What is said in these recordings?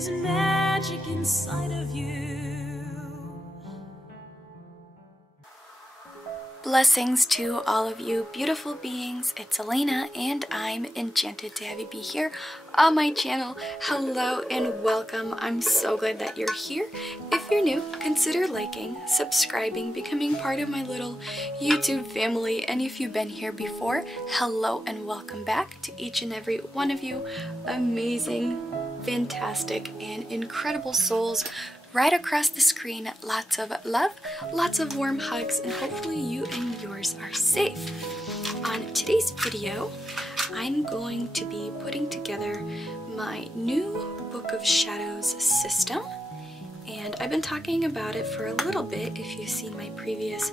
There's magic inside of you. Blessings to all of you beautiful beings. It's Elena and I'm enchanted to have you be here on my channel. Hello and welcome. I'm so glad that you're here. If you're new, consider liking, subscribing, becoming part of my little YouTube family. And if you've been here before, hello and welcome back to each and every one of you amazing, fantastic, and incredible souls right across the screen. Lots of love, lots of warm hugs, and hopefully you and yours are safe. On today's video, I'm going to be putting together my new Book of Shadows system, and I've been talking about it for a little bit. If you've seen my previous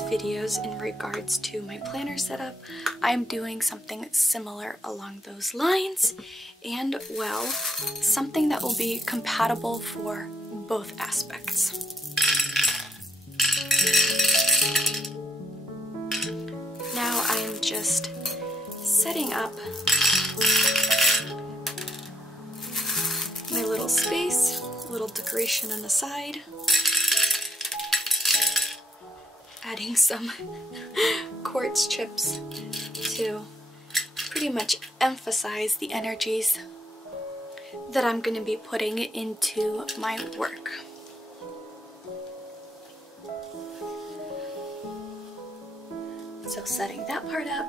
videos in regards to my planner setup, I'm doing something similar along those lines, and well, something that will be compatible for both aspects. Now I'm just setting up my little space, little decoration on the side, adding some quartz chips to pretty much emphasize the energies that I'm going to be putting into my work. So setting that part up.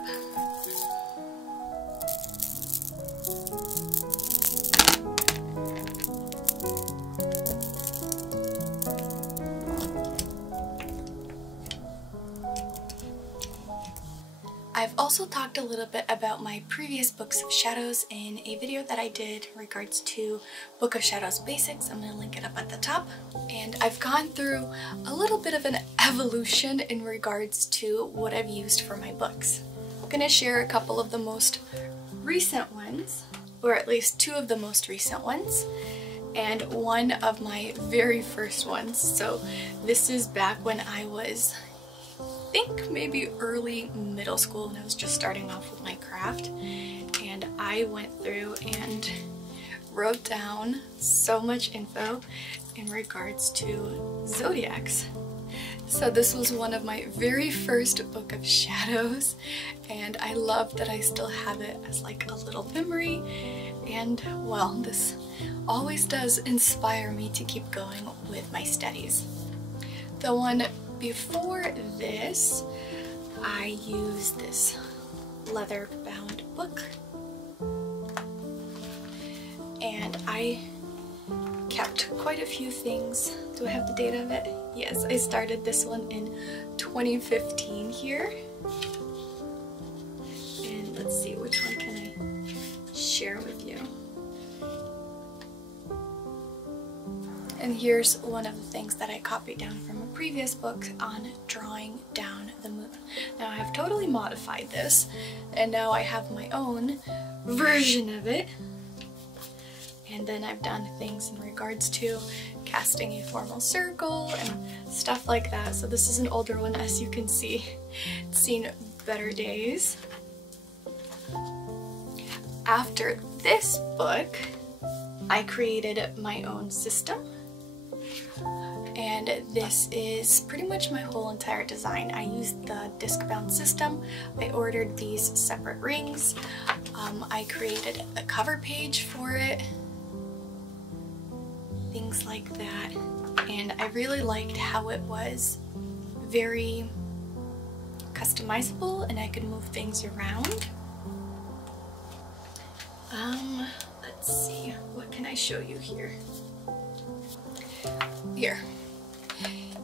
I've also talked a little bit about my previous Books of Shadows in a video that I did in regards to Book of Shadows basics. I'm going to link it up at the top. And I've gone through a little bit of an evolution in regards to what I've used for my books. I'm going to share a couple of the most recent ones, or at least two of the most recent ones, and one of my very first ones. So this is back when I was, I think maybe early middle school, and I was just starting off with my craft, and I went through and wrote down so much info in regards to zodiacs. So this was one of my very first Book of Shadows, and I love that I still have it as like a little memory, and well, this always does inspire me to keep going with my studies. The one before this, I used this leather-bound book, and I kept quite a few things. Do I have the date of it? Yes, I started this one in 2015 here. And let's see, which one can I share with you? And here's one of the things that I copied down from a previous book on drawing down the moon. Now I have totally modified this, and now I have my own version of it. And then I've done things in regards to casting a formal circle and stuff like that. So this is an older one, as you can see. It's seen better days. After this book, I created my own system. And this is pretty much my whole entire design. I used the disc-bound system. I ordered these separate rings. I created a cover page for it. Things like that. And I really liked how it was very customizable and I could move things around. Let's see, what can I show you here?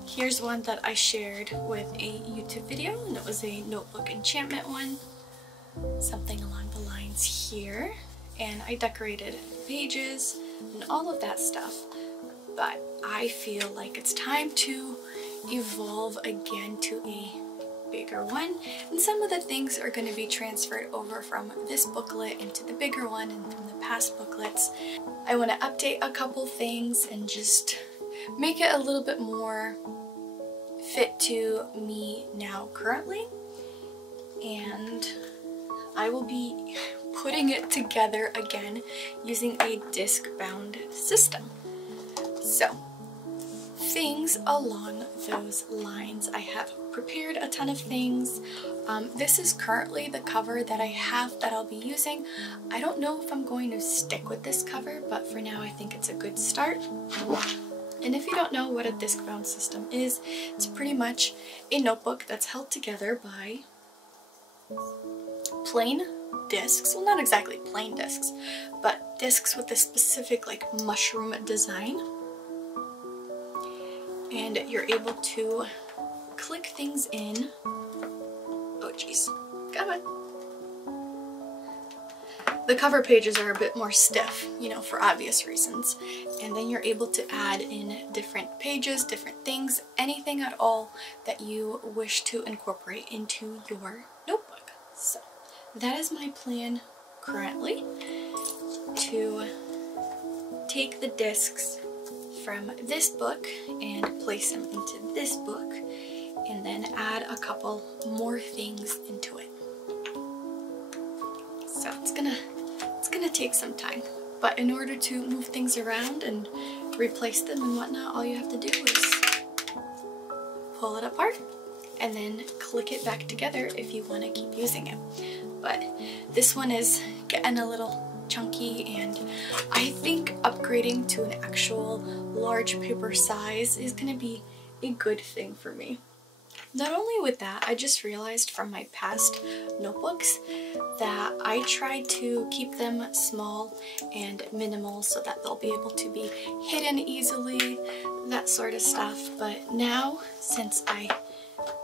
Here's one that I shared with a YouTube video, and it was a notebook enchantment one. Something along the lines here. And I decorated pages and all of that stuff. But I feel like it's time to evolve again to a bigger one. And some of the things are going to be transferred over from this booklet into the bigger one and from the past booklets. I want to update a couple things and just make it a little bit more fit to me now currently. And I will be putting it together again using a disc-bound system. So, things along those lines. I have prepared a ton of things. This is currently the cover that I have that I'll be using. I don't know if I'm going to stick with this cover, but for now I think it's a good start. And if you don't know what a disc-bound system is, it's pretty much a notebook that's held together by plain discs. Well, not exactly plain discs, but discs with a specific like mushroom design. And you're able to click things in. Oh geez, come on. The cover pages are a bit more stiff, you know, for obvious reasons. And then you're able to add in different pages, different things, anything at all that you wish to incorporate into your notebook. So that is my plan currently, to take the discs from this book and place them into this book, and then add a couple more things into it. So it's gonna take some time, but in order to move things around and replace them and whatnot, all you have to do is pull it apart and then click it back together if you want to keep using it. But this one is getting a little chunky, and I think upgrading to an actual large paper size is going to be a good thing for me. Not only with that, I just realized from my past notebooks that I tried to keep them small and minimal so that they'll be able to be hidden easily, that sort of stuff. But now, since I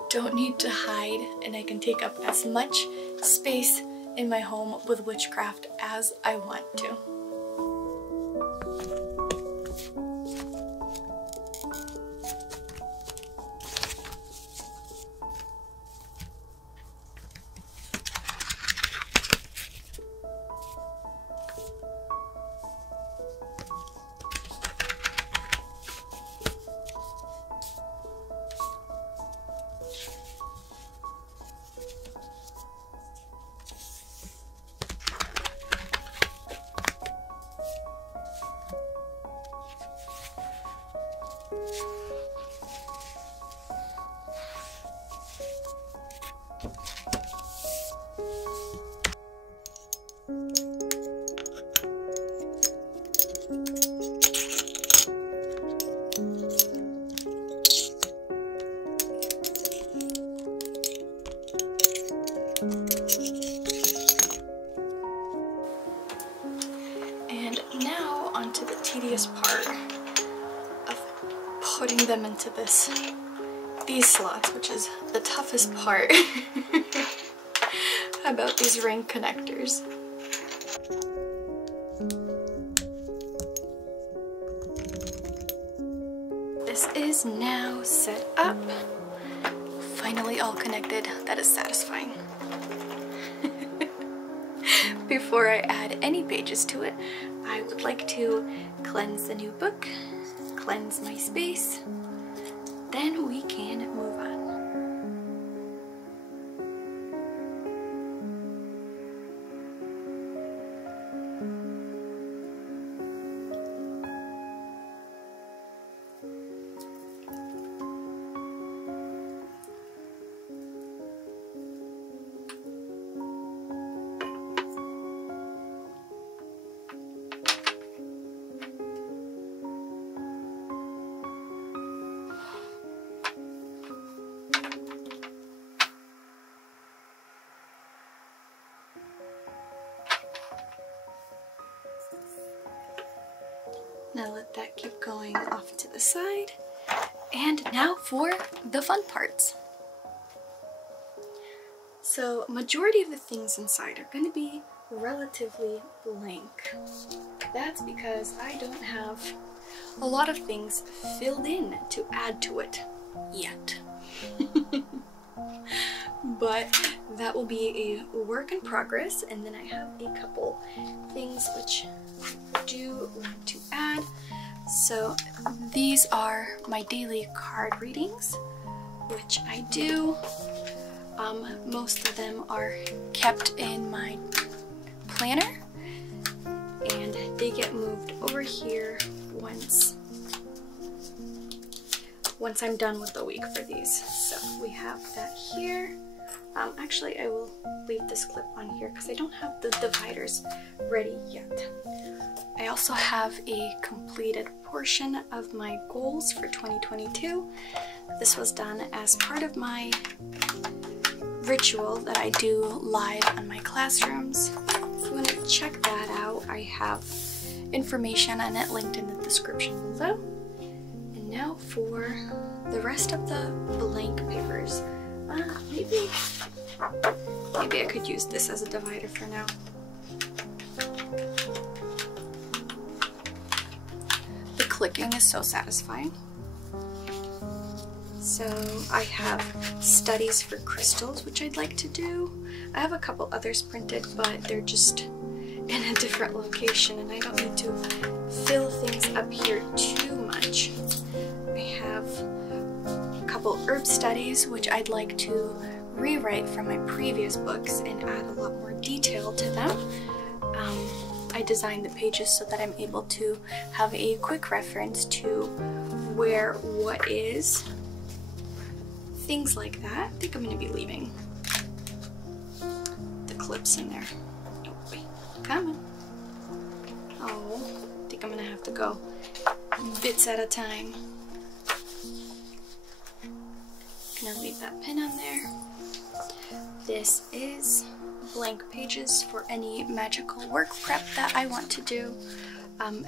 don't need to hide and I can take up as much space in my home with witchcraft as I want to. And now onto the tedious part of putting them into these slots, which is the toughest part about these ring connectors. This is now set up, finally all connected. That is satisfying. Before I add any pages to it, I would like to cleanse the new book, cleanse my space, then we can move on. Now let that keep going off to the side. And now for the fun parts. So majority of the things inside are going to be relatively blank. That's because I don't have a lot of things filled in to add to it yet. But that will be a work in progress, and then I have a couple things which I do want to add. So these are my daily card readings, which I do. Most of them are kept in my planner, and they get moved over here once I'm done with the week for these. So we have that here. Actually, I will leave this clip on here because I don't have the dividers ready yet. I also have a completed portion of my goals for 2022. This was done as part of my ritual that I do live on my classrooms. If you want to check that out, I have information on it linked in the description below. And now for the rest of the blank papers. Maybe I could use this as a divider for now. The clicking is so satisfying. So I have studies for crystals, which I'd like to do. I have a couple others printed, but they're just in a different location and I don't need to fill things up here too much. I have a couple herb studies, which I'd like to rewrite from my previous books and add a lot more detail to them. I designed the pages so that I'm able to have a quick reference to where what is, things like that. I think I'm going to be leaving the clips in there. Oh wait, come on. Oh, I think I'm going to have to go bits at a time. Gonna leave that pin on there. This is blank pages for any magical work prep that I want to do.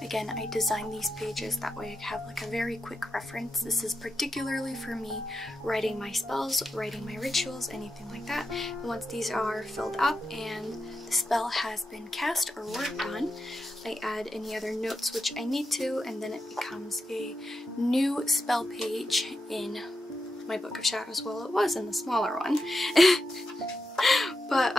Again, I designed these pages that way I have like a very quick reference. This is particularly for me writing my spells, writing my rituals, anything like that. And once these are filled up and the spell has been cast or worked on, I add any other notes which I need to, and then it becomes a new spell page in my Book of Shadows. Well, it was in the smaller one. But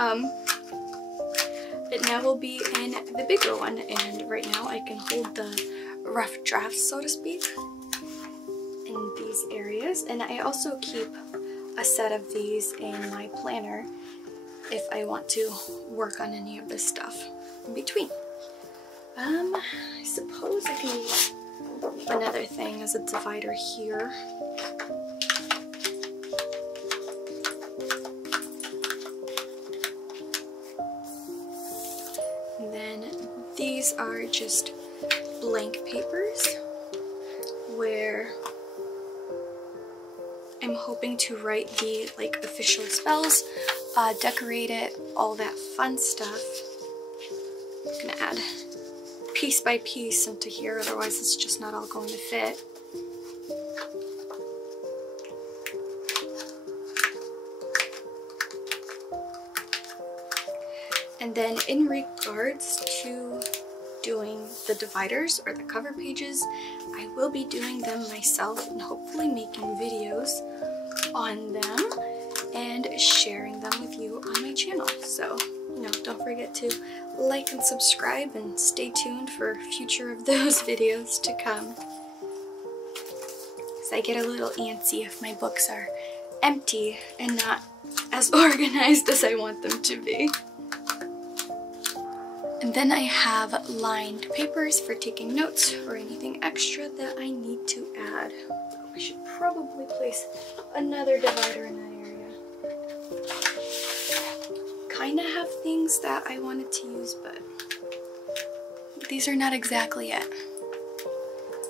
it now will be in the bigger one, and right now I can hold the rough drafts, so to speak, in these areas. And I also keep a set of these in my planner if I want to work on any of this stuff in between. I suppose I can use another thing as a divider here. These are just blank papers where I'm hoping to write the like official spells, decorate it, all that fun stuff. I'm gonna add piece by piece into here, otherwise it's just not all going to fit. And then in regards to doing the dividers or the cover pages, I will be doing them myself and hopefully making videos on them and sharing them with you on my channel. So, you know, don't forget to like and subscribe and stay tuned for future of those videos to come. Because I get a little antsy if my books are empty and not as organized as I want them to be. And then I have lined papers for taking notes or anything extra that I need to add. I should probably place another divider in that area. Kinda have things that I wanted to use, but these are not exactly it.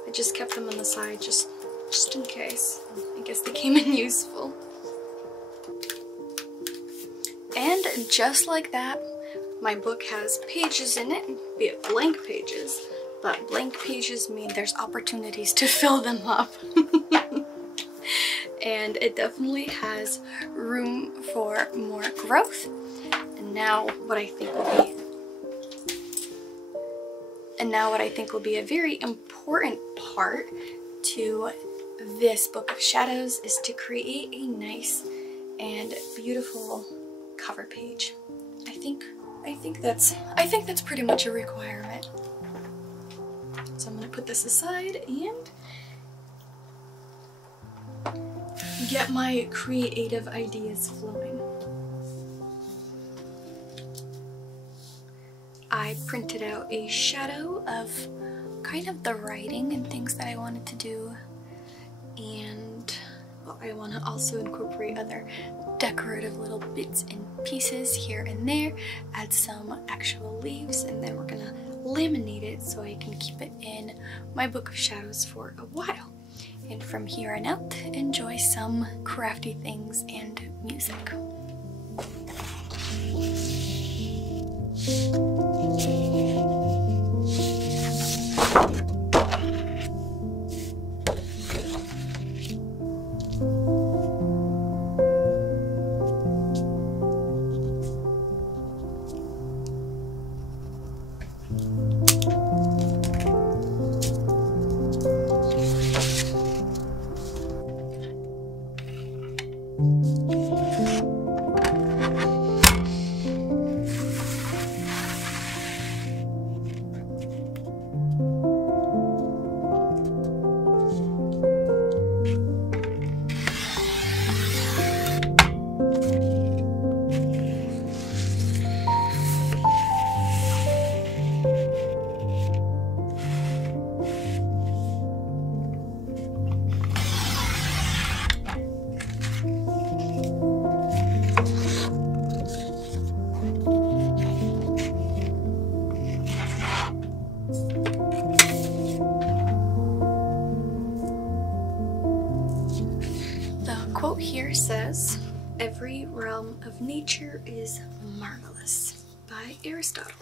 I just kept them on the side just in case. I guess they came in useful. And just like that, my book has pages in it, be it blank pages, but blank pages mean there's opportunities to fill them up. And it definitely has room for more growth. And now what I think will be a very important part to this Book of Shadows is to create a nice and beautiful cover page. I think that's pretty much a requirement. So I'm gonna put this aside and get my creative ideas flowing. printed out a shadow of kind of the writing and things that I wanted to do, and well, I want to also incorporate other decorative little bits and pieces here and there, add some actual leaves, and then we're gonna laminate it so I can keep it in my book of shadows for a while. And from here on out, enjoy some crafty things and music. Quote here says, "Every realm of nature is marvelous," by Aristotle.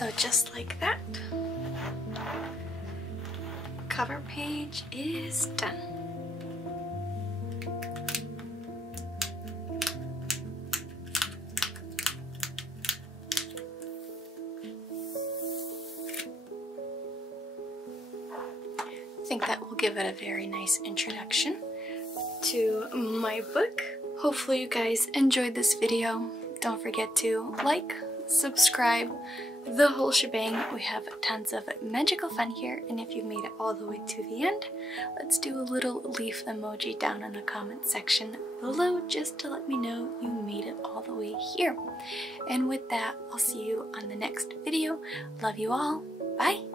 So just like that, cover page is done. I think that will give it a very nice introduction to my book. Hopefully you guys enjoyed this video. Don't forget to like, subscribe, the whole shebang. We have tons of magical fun here, and if you made it all the way to the end, let's do a little leaf emoji down in the comment section below just to let me know you made it all the way here. And with that, I'll see you on the next video. Love you all. Bye!